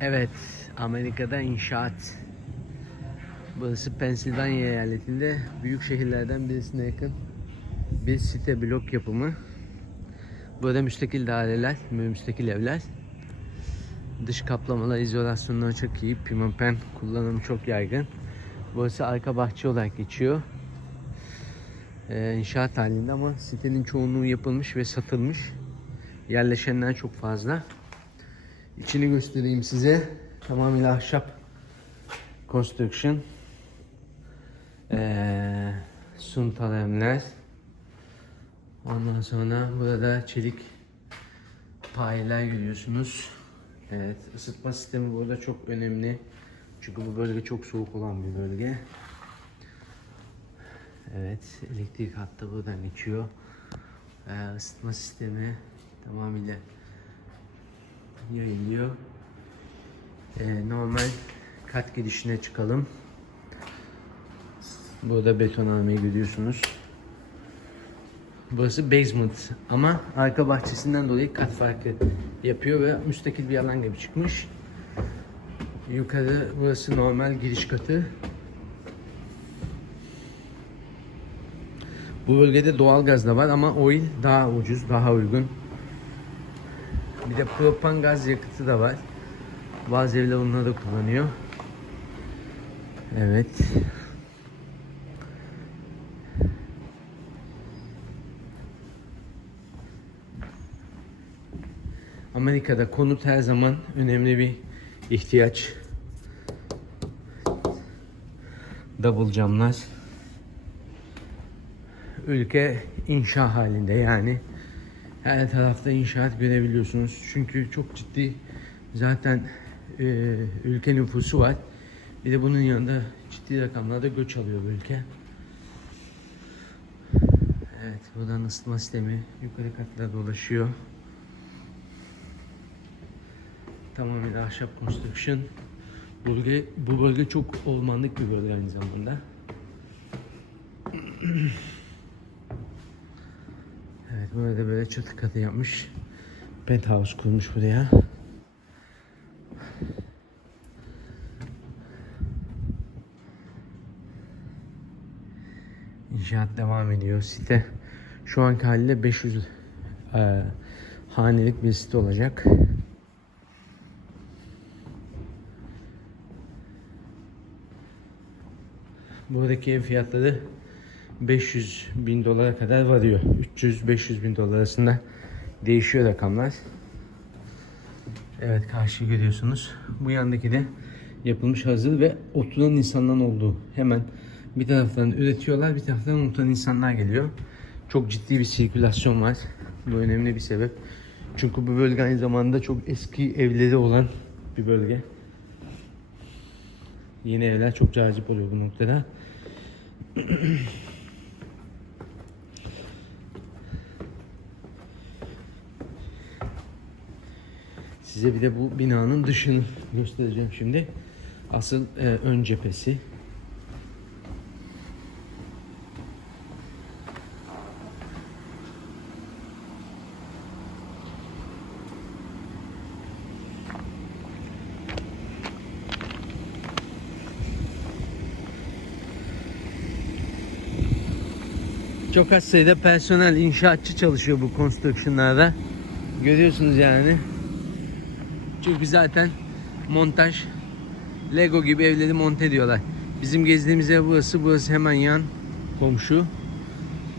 Evet, Amerika'da inşaat. Burası Pensilvanya eyaletinde büyük şehirlerden birisine yakın bir site blok yapımı. Burada müstakil daireler, müstakil evler. Dış kaplamalar, izolasyonları çok iyi. Pimapen kullanımı çok yaygın. Burası arka bahçe olarak geçiyor. Ee, inşaat halinde ama sitenin çoğunluğu yapılmış ve satılmış. Yerleşenler çok fazla. İçini göstereyim size. Tamamıyla ahşap construction. Ee, suntalemler. Ondan sonra burada çelik payeler görüyorsunuz. Evet, ısıtma sistemi burada çok önemli. Çünkü bu bölge çok soğuk olan bir bölge. Evet, elektrik hattı buradan geçiyor. Ee, ısıtma sistemi tamamıyla yayılıyor. Ee, normal kat girişine çıkalım. Burada betonarmeyi görüyorsunuz. Burası basement ama arka bahçesinden dolayı kat farkı yapıyor ve müstakil bir alan gibi çıkmış. Yukarı burası normal giriş katı. Bu bölgede doğalgaz da var ama oil daha ucuz, daha uygun. Bir de propan gaz yakıtı da var. Bazı evler onları da kullanıyor. Evet. Amerika'da konut her zaman önemli bir ihtiyaç. Double camlar. Ülke inşa halinde yani her tarafta inşaat görebiliyorsunuz. Çünkü çok ciddi zaten e, ülke nüfusu var. Bir de bunun yanında ciddi rakamlarda göç alıyor ülke. Evet buradan ısıtma sistemi yukarı katlara dolaşıyor. Tamamıyla ahşap construction. Bölge, bu bölge çok ormanlık bir bölge aynı zamanda. Evet burada böyle çatı katı yapmış. Penthouse kurmuş buraya. İnşaat devam ediyor. Site şu anki haliyle 500 e, hanelik bir site olacak. Buradaki ev fiyatları 500 bin dolara kadar varıyor. 300-500 bin dolar arasında değişiyor rakamlar. Evet karşı görüyorsunuz. Bu yandaki de yapılmış hazır ve oturan insanların olduğu. Hemen bir taraftan üretiyorlar bir taraftan oturan insanlar geliyor. Çok ciddi bir sirkülasyon var. Bu önemli bir sebep. Çünkü bu bölge aynı zamanda çok eski evleri olan bir bölge. Yeni evler çok cazip oluyor bu noktada. Size bir de bu binanın dışını göstereceğim şimdi. Asıl e, ön cephesi. Çok az sayıda personel, inşaatçı çalışıyor bu construction'larda. Görüyorsunuz yani. Çünkü zaten montaj Lego gibi evleri monte ediyorlar. Bizim gezdiğimiz ev burası. Burası hemen yan komşu.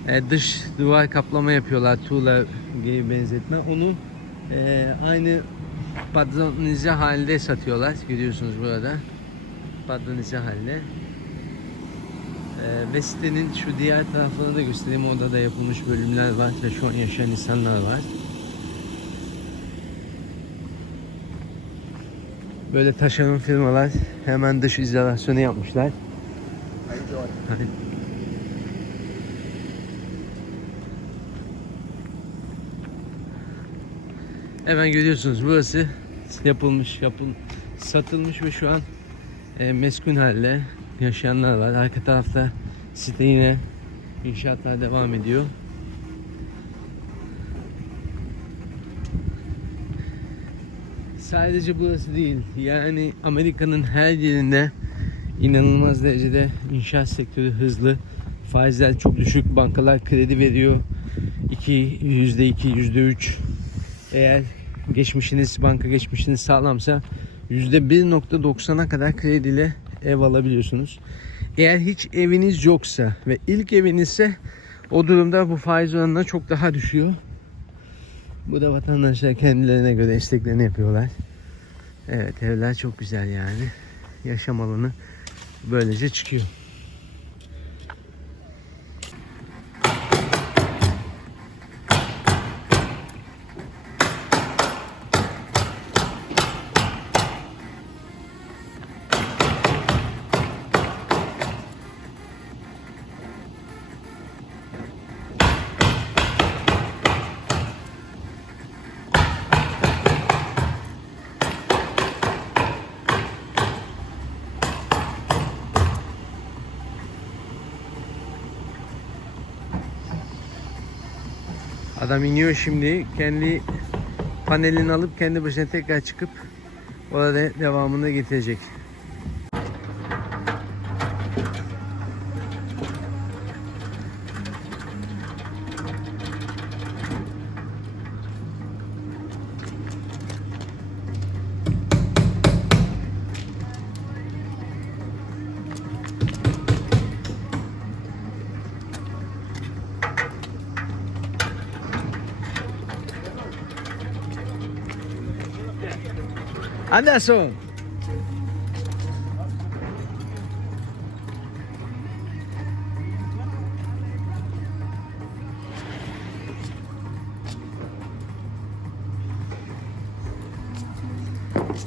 E, dış duvar kaplama yapıyorlar. Tuğla gibi benzetme. Onu e, aynı patronize halde satıyorlar. Görüyorsunuz burada. Patronize halde. Ee, ve sitenin şu diğer taraflarını da göstereyim. Orada da yapılmış bölümler var ve şu an yaşayan insanlar var. Böyle taşeron firmalar hemen dış izolasyonu yapmışlar. Hemen görüyorsunuz burası yapılmış, yapıl, satılmış ve şu an e, meskun halde yaşayanlar var. Arka tarafta site yine inşaatlar devam ediyor. Sadece burası değil. Yani Amerika'nın her yerinde inanılmaz derecede inşaat sektörü hızlı. Faizler çok düşük. Bankalar kredi veriyor. 2, %2, %3. Eğer geçmişiniz, banka geçmişiniz sağlamsa %1.90'a kadar krediyle ev alabiliyorsunuz. Eğer hiç eviniz yoksa ve ilk evinizse o durumda bu faiz oranına çok daha düşüyor. Bu da vatandaşlar kendilerine göre isteklerini yapıyorlar. Evet evler çok güzel yani. Yaşam alanı böylece çıkıyor. Adam iniyor şimdi. Kendi panelini alıp kendi başına tekrar çıkıp orada devamını getirecek. Anderson.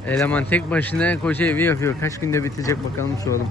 Eleman tek başına koca evi yapıyor. Kaç günde bitecek bakalım soralım.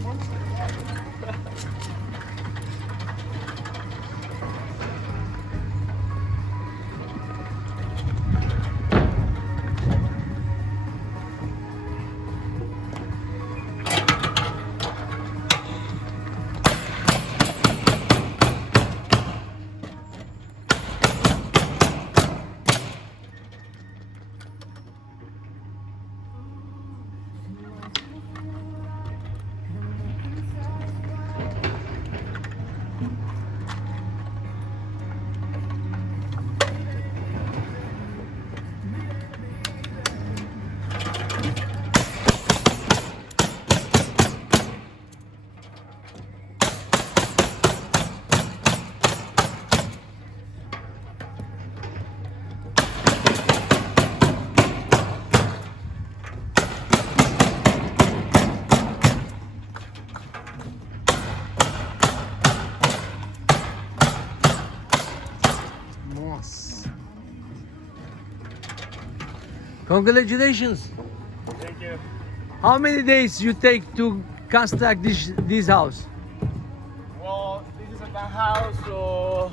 Congratulations. Thank you. How many days you take to construct this this house? Well, this is a bad house, so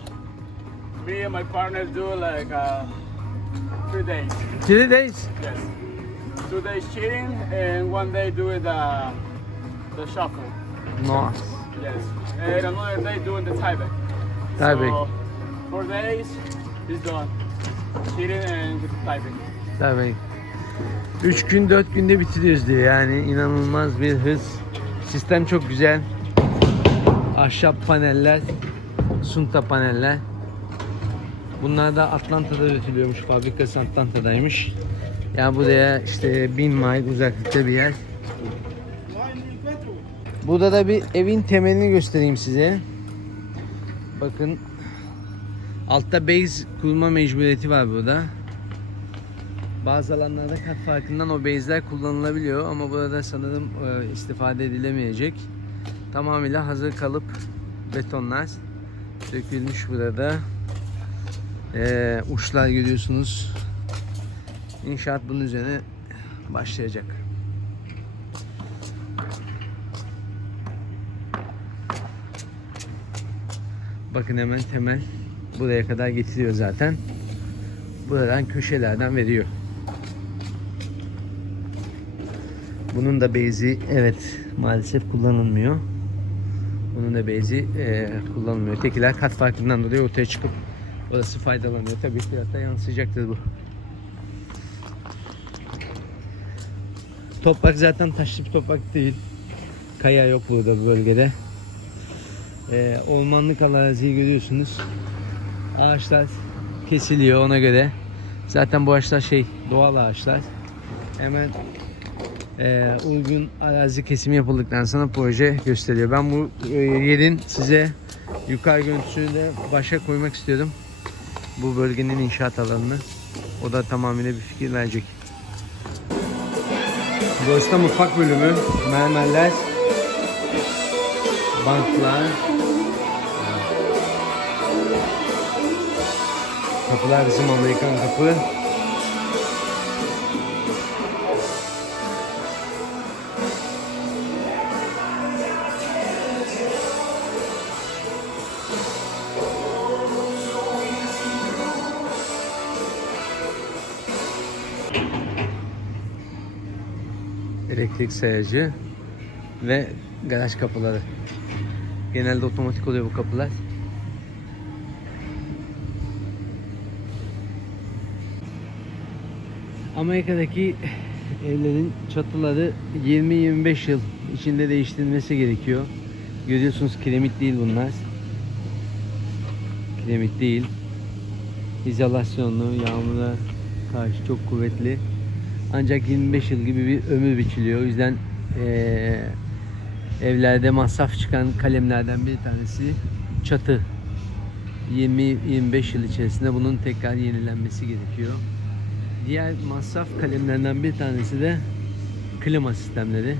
me and my partner do like uh, three days. Three days. Yes. Two days cheating and one day doing the the shuffle. Nossa. Yes. And another day doing the tiebreak. Tiebreak. So four days is done. Cheating and tiebreak. Tabii. 3 gün 4 günde bitiriyoruz diyor yani inanılmaz bir hız. Sistem çok güzel. Ahşap paneller, sunta paneller. Bunlar da Atlanta'da üretiliyormuş. Fabrikası Atlanta'daymış. Yani buraya işte 1000 mile uzaklıkta bir yer. Burada da bir evin temelini göstereyim size. Bakın altta base kurma mecburiyeti var burada. Bazı alanlarda kat farkından o base'ler kullanılabiliyor ama burada sanırım e, istifade edilemeyecek. Tamamıyla hazır kalıp betonlar dökülmüş burada. E, uçlar görüyorsunuz. İnşaat bunun üzerine başlayacak. Bakın hemen temel buraya kadar getiriyor zaten. Buradan köşelerden veriyor. Bunun da base'i evet maalesef kullanılmıyor. Bunun da base'i e, kullanılmıyor. Tekiler kat farkından dolayı ortaya çıkıp orası faydalanıyor. Tabii fiyata yansıyacaktır bu. Toprak zaten taşlı bir toprak değil. Kaya yok burada bu bölgede. Ee, ormanlık araziyi görüyorsunuz. Ağaçlar kesiliyor ona göre. Zaten bu ağaçlar şey doğal ağaçlar. Hemen e, uygun arazi kesimi yapıldıktan sonra proje gösteriyor. Ben bu e, yerin size yukarı görüntüsünü başa koymak istiyorum. Bu bölgenin inşaat alanını. O da tamamıyla bir fikir verecek. Burası mutfak bölümü. Mermerler, bantlar, kapılar bizim Amerikan kapı. elektrik sayacı ve garaj kapıları. Genelde otomatik oluyor bu kapılar. Amerika'daki evlerin çatıları 20-25 yıl içinde değiştirilmesi gerekiyor. Görüyorsunuz kiremit değil bunlar. Kiremit değil. İzolasyonlu, yağmura karşı çok kuvvetli. Ancak 25 yıl gibi bir ömür biçiliyor. O yüzden eee, evlerde masraf çıkan kalemlerden bir tanesi çatı. 20-25 yıl içerisinde bunun tekrar yenilenmesi gerekiyor. Diğer masraf kalemlerden bir tanesi de klima sistemleri.